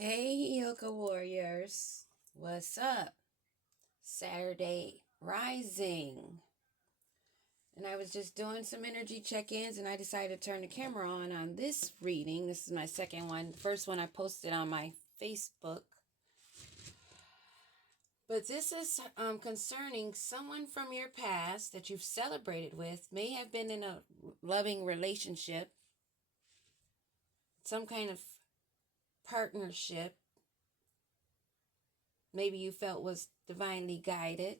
Hey, Yoga Warriors. What's up? Saturday Rising. And I was just doing some energy check-ins and I decided to turn the camera on this reading. This is my second one. The first one I posted on my Facebook. But this is concerning someone from your past that you've celebrated with, may have been in a loving relationship, some kind of partnership. Maybe you felt was divinely guided.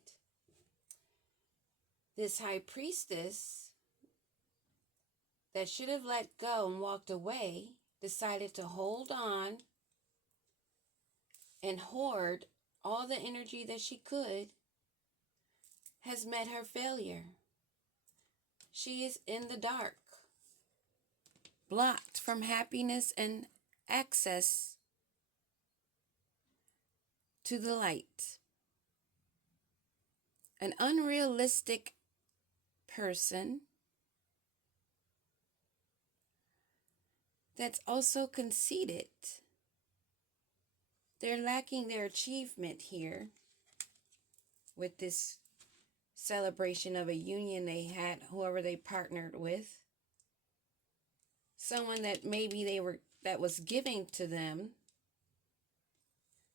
This high priestess that should have let go and walked away decided to hold on and hoard all the energy that she could, has met her failure. She is in the dark, blocked from happiness and access to the light. An unrealistic person that's also conceited. They're lacking their achievement here with this celebration of a union they had, whoever they partnered with. Someone that maybe that was giving to them.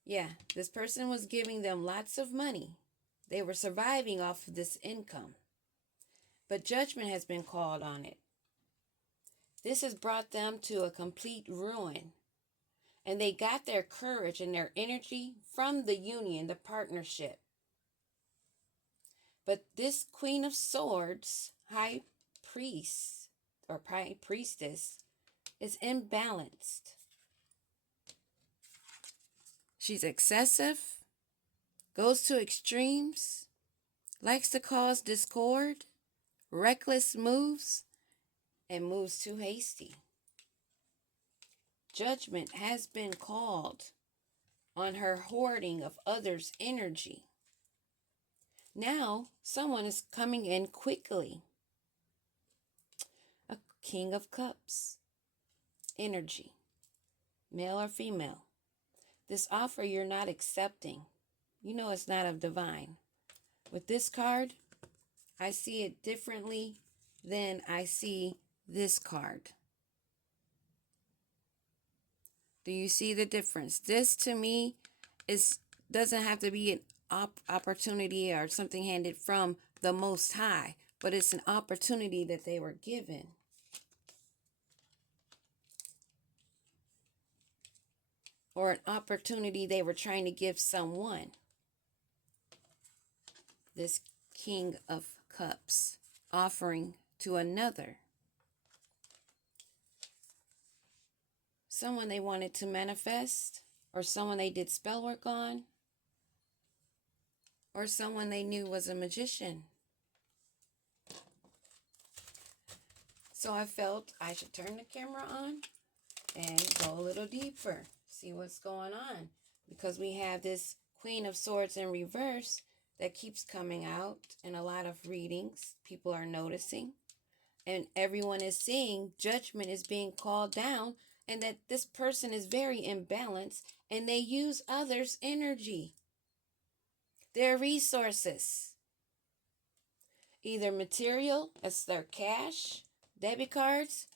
Yeah, this person was giving them lots of money. They were surviving off of this income. But judgment has been called on it. This has brought them to a complete ruin. And they got their courage and their energy from the union, the partnership. But this Queen of Swords, high priest or high priestess, is imbalanced. She's excessive, goes to extremes, likes to cause discord, reckless moves, and moves too hasty. Judgment has been called on her hoarding of others' energy. Now, someone is coming in quickly. A King of Cups energy, male or female. This offer you're not accepting. You know it's not of divine. With this card, I see it differently than I see this card. Do you see the difference? This to me doesn't have to be an opportunity or something handed from the Most High, but it's an opportunity that they were given. Or an opportunity they were trying to give someone. This King of Cups offering to another. Someone they wanted to manifest, or someone they did spell work on, or someone they knew was a magician. So I felt I should turn the camera on and go a little deeper, see what's going on. Because we have this Queen of Swords in reverse that keeps coming out in a lot of readings. People are noticing. And everyone is seeing judgment is being called down, and that this person is very imbalanced, and they use others' energy, their resources, either material, as their cash, debit cards,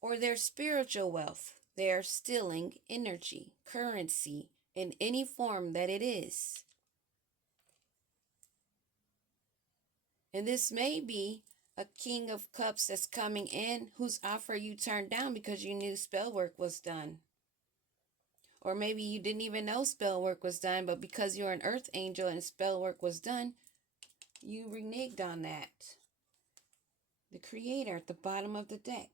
or their spiritual wealth. They are stealing energy, currency, in any form that it is. And this may be a King of Cups that's coming in whose offer you turned down because you knew spell work was done. Or maybe you didn't even know spell work was done, but because you're an earth angel and spell work was done, you reneged on that. The Creator at the bottom of the deck.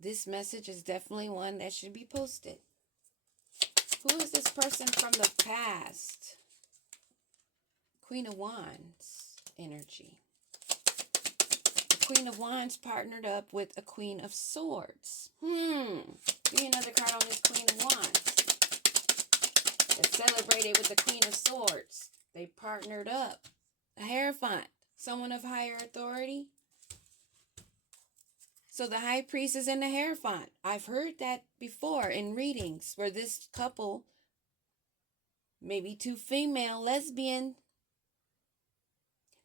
This message is definitely one that should be posted. Who is this person from the past? Queen of Wands energy. Queen of Wands partnered up with a Queen of Swords. Give me another card on this Queen of Wands. That celebrated with the Queen of Swords. They partnered up. A Hierophant. Someone of higher authority. So the high priestess and the Hierophant. I've heard that before in readings where this couple, maybe two female lesbian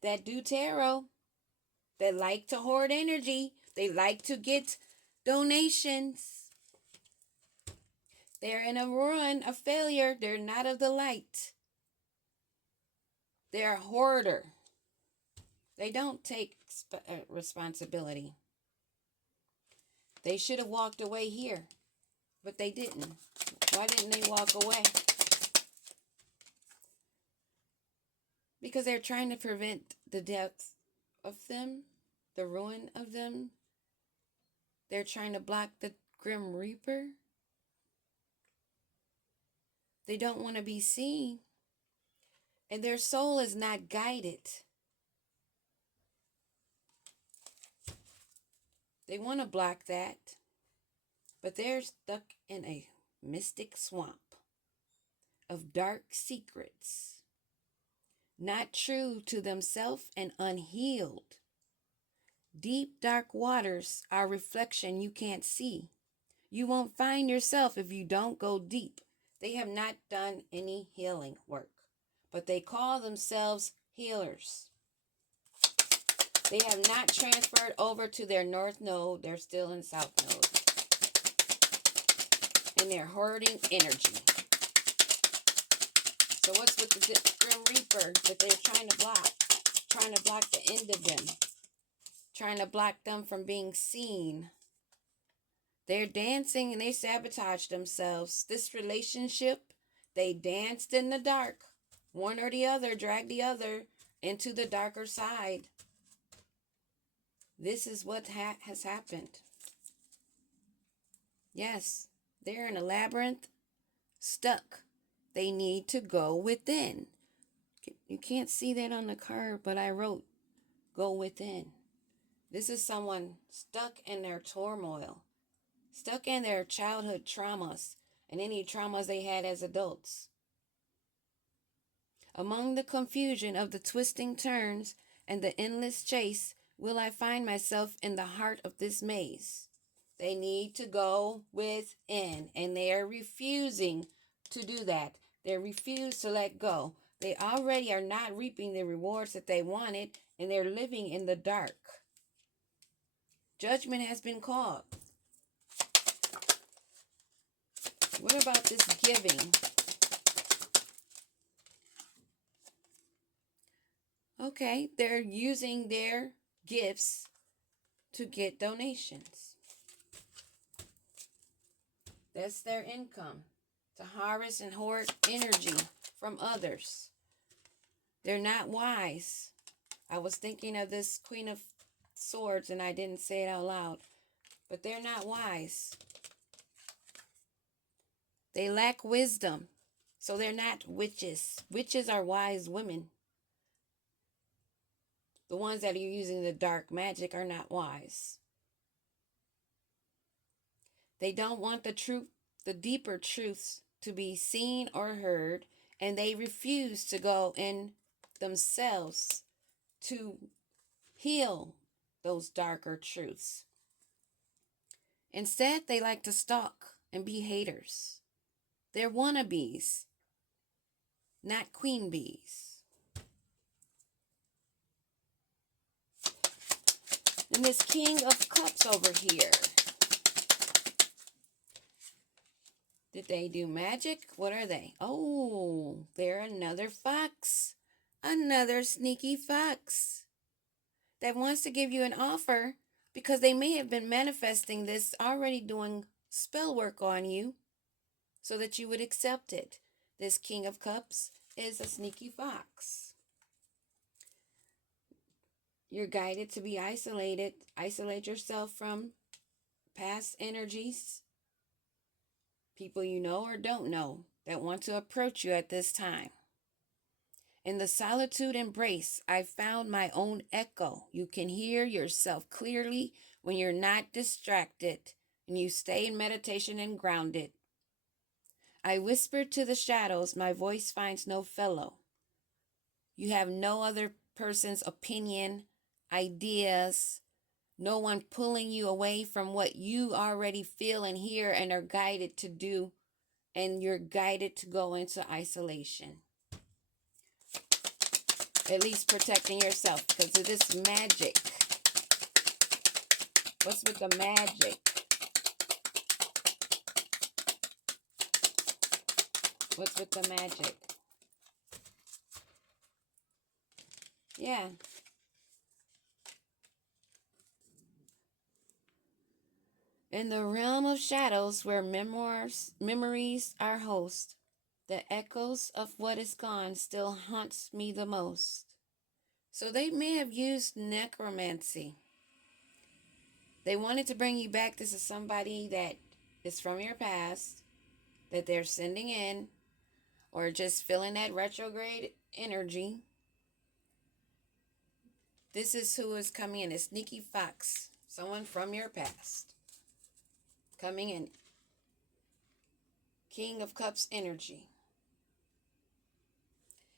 that do tarot, that like to hoard energy. They like to get donations. They're in a ruin, a failure. They're not of the light. They're a hoarder. They don't take responsibility. They should have walked away here, but they didn't. Why didn't they walk away? Because they're trying to prevent the death of them, the ruin of them. They're trying to block the Grim Reaper. They don't want to be seen. And their soul is not guided. They want to block that. But they're stuck in a mystic swamp of dark secrets. Not true to themselves and unhealed. Deep, dark waters are reflection you can't see. You won't find yourself if you don't go deep. They have not done any healing work, but they call themselves healers. They have not transferred over to their north node. They're still in south node. And they're hoarding energy. So what's with the Grim Reaper that they're trying to block? Trying to block the end of them. Trying to block them from being seen. They're dancing and they sabotage themselves. This relationship, they danced in the dark. One or the other dragged the other into the darker side. This is what has happened. Yes, they're in a labyrinth, stuck. They need to go within. You can't see that on the card, but I wrote, go within. This is someone stuck in their turmoil, stuck in their childhood traumas and any traumas they had as adults. Among the confusion of the twisting turns and the endless chase, will I find myself in the heart of this maze? They need to go within, and they are refusing to do that. They refuse to let go. They already are not reaping the rewards that they wanted, and they're living in the dark. Judgment has been called. What about this giving? Okay, they're using their gifts to get donations. That's their income, to harvest and hoard energy from others. They're not wise. I was thinking of this Queen of Swords and I didn't say it out loud, but they're not wise. They lack wisdom, so they're not witches. Witches are wise women. The ones that are using the dark magic are not wise. They don't want the truth, the deeper truths to be seen or heard, and they refuse to go in themselves to heal those darker truths. Instead, they like to stalk and be haters. They're wannabes, not queen bees. And this King of Cups over here. Did they do magic? What are they? Oh, they're another fox. Another sneaky fox that wants to give you an offer because they may have been manifesting this, already doing spell work on you so that you would accept it. This King of Cups is a sneaky fox. You're guided to be isolated. Isolate yourself from past energies, people you know or don't know that want to approach you at this time. In the solitude embrace, I found my own echo. You can hear yourself clearly when you're not distracted and you stay in meditation and grounded. I whisper to the shadows, my voice finds no fellow. You have no other person's opinion, ideas, No one pulling you away from what you already feel and hear and are guided to do. And you're guided to go into isolation. At least protecting yourself because of this magic. What's with the magic? What's with the magic? Yeah. In the realm of shadows where memories are host, the echoes of what is gone still haunts me the most. So they may have used necromancy. They wanted to bring you back. This is somebody that is from your past that they're sending in, or just feeling that retrograde energy. This is who is coming in, a sneaky fox, someone from your past coming in. King of Cups energy.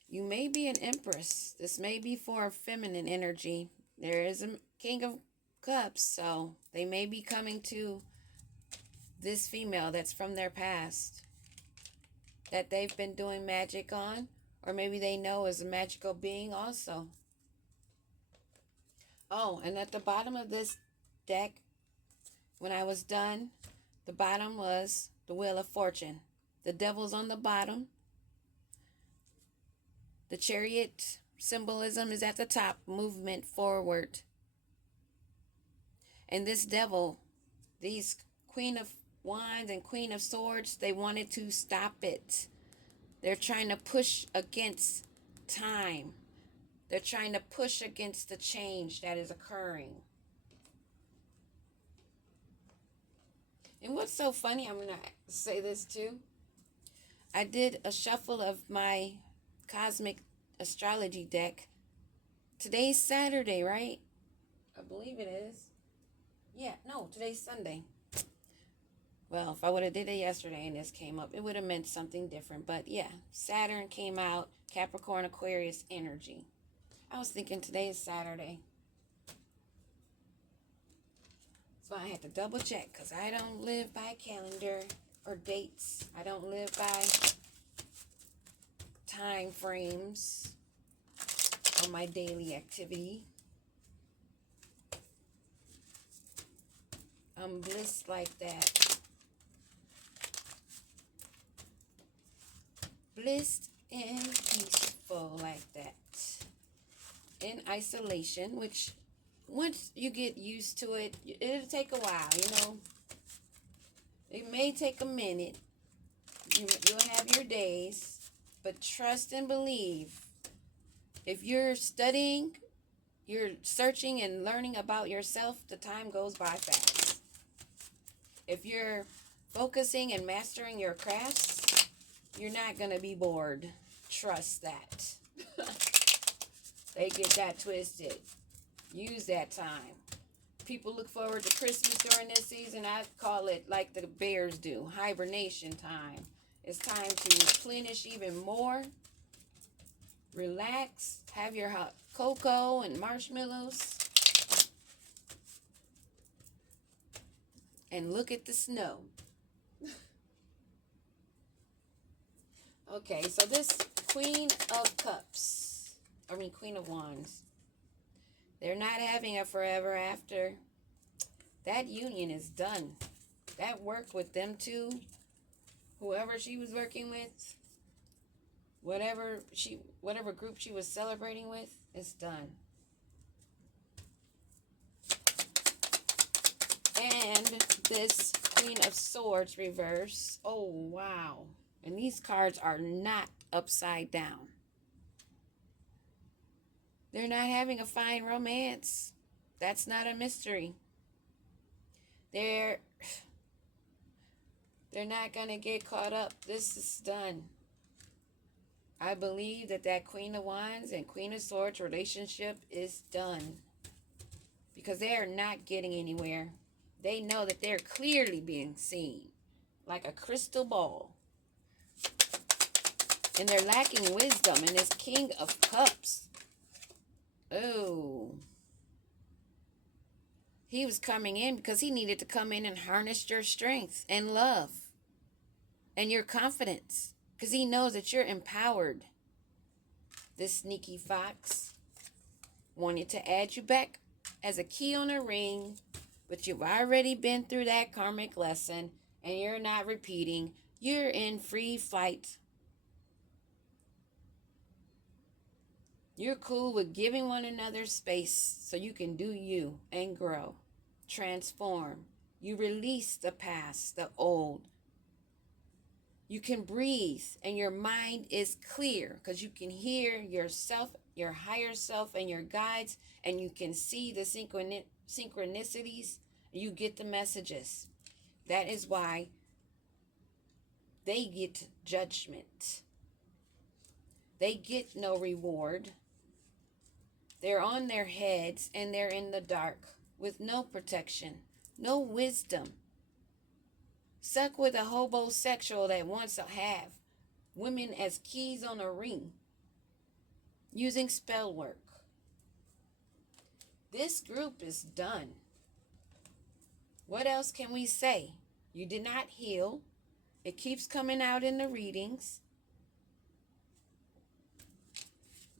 You may be an empress. This may be for feminine energy. There is a King of Cups, so they may be coming to this female that's from their past that they've been doing magic on, or maybe they know is a magical being also. Oh, and at the bottom of this deck, when I was done, the bottom was the Wheel of Fortune. The devil's on the bottom. The chariot symbolism is at the top, movement forward. And this devil, these Queen of Wands and Queen of Swords, they wanted to stop it. They're trying to push against time. They're trying to push against the change that is occurring. And what's so funny, I'm going to say this too. I did a shuffle of my cosmic astrology deck. Today's Saturday, right? I believe it is. Yeah, no, today's Sunday. Well, if I would have did it yesterday and this came up, it would have meant something different. But yeah, Saturn came out, Capricorn, Aquarius energy. I was thinking today is Saturday. So I had to double check because I don't live by calendar or dates. I don't live by time frames on my daily activity. I'm blissed like that. Blissed and peaceful like that. In isolation, which once you get used to it, it'll take a while, you know. It may take a minute. You'll have your days, but trust and believe. If you're studying, you're searching and learning about yourself, the time goes by fast. If you're focusing and mastering your crafts, you're not going to be bored. Trust that. They get that twisted. Use that time. People look forward to Christmas during this season. I call it like the bears do, hibernation time. It's time to replenish even more. Relax. Have your hot cocoa and marshmallows. And look at the snow. Okay, so this Queen of Cups, Queen of Wands, they're not having a forever after. That union is done. That work with them two, whoever she was working with, whatever group she was celebrating with, is done. And this Queen of Swords reverse. Oh, wow. And these cards are not upside down. They're not having a fine romance. That's not a mystery. They're not going to get caught up. This is done. I believe that Queen of Wands and Queen of Swords relationship is done. Because they are not getting anywhere. They know that they're clearly being seen. Like a crystal ball. And they're lacking wisdom. And this King of Cups. Oh. He was coming in because he needed to come in and harness your strength and love and your confidence, because he knows that you're empowered. This sneaky fox wanted to add you back as a key on a ring, but you've already been through that karmic lesson and you're not repeating. You're in free flight. You're cool with giving one another space so you can do you and grow, transform. You release the past, the old. You can breathe and your mind is clear because you can hear yourself, your higher self, and your guides, and you can see the synchronicities. You get the messages. That is why they get judgment. They get no reward. They're on their heads and they're in the dark with no protection, no wisdom. Stuck with a homosexual that wants to have women as keys on a ring, using spell work. This group is done. What else can we say? You did not heal. It keeps coming out in the readings.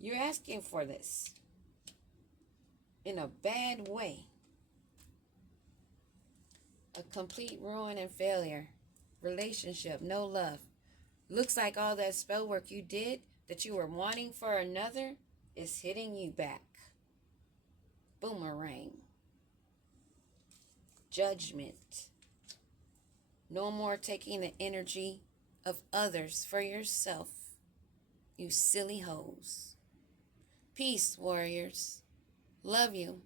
You're asking for this in a bad way. A complete ruin and failure. Relationship, no love. Looks like all that spell work you did that you were wanting for another is hitting you back. Boomerang. Judgment. No more taking the energy of others for yourself. You silly hoes. Peace, warriors. Love you.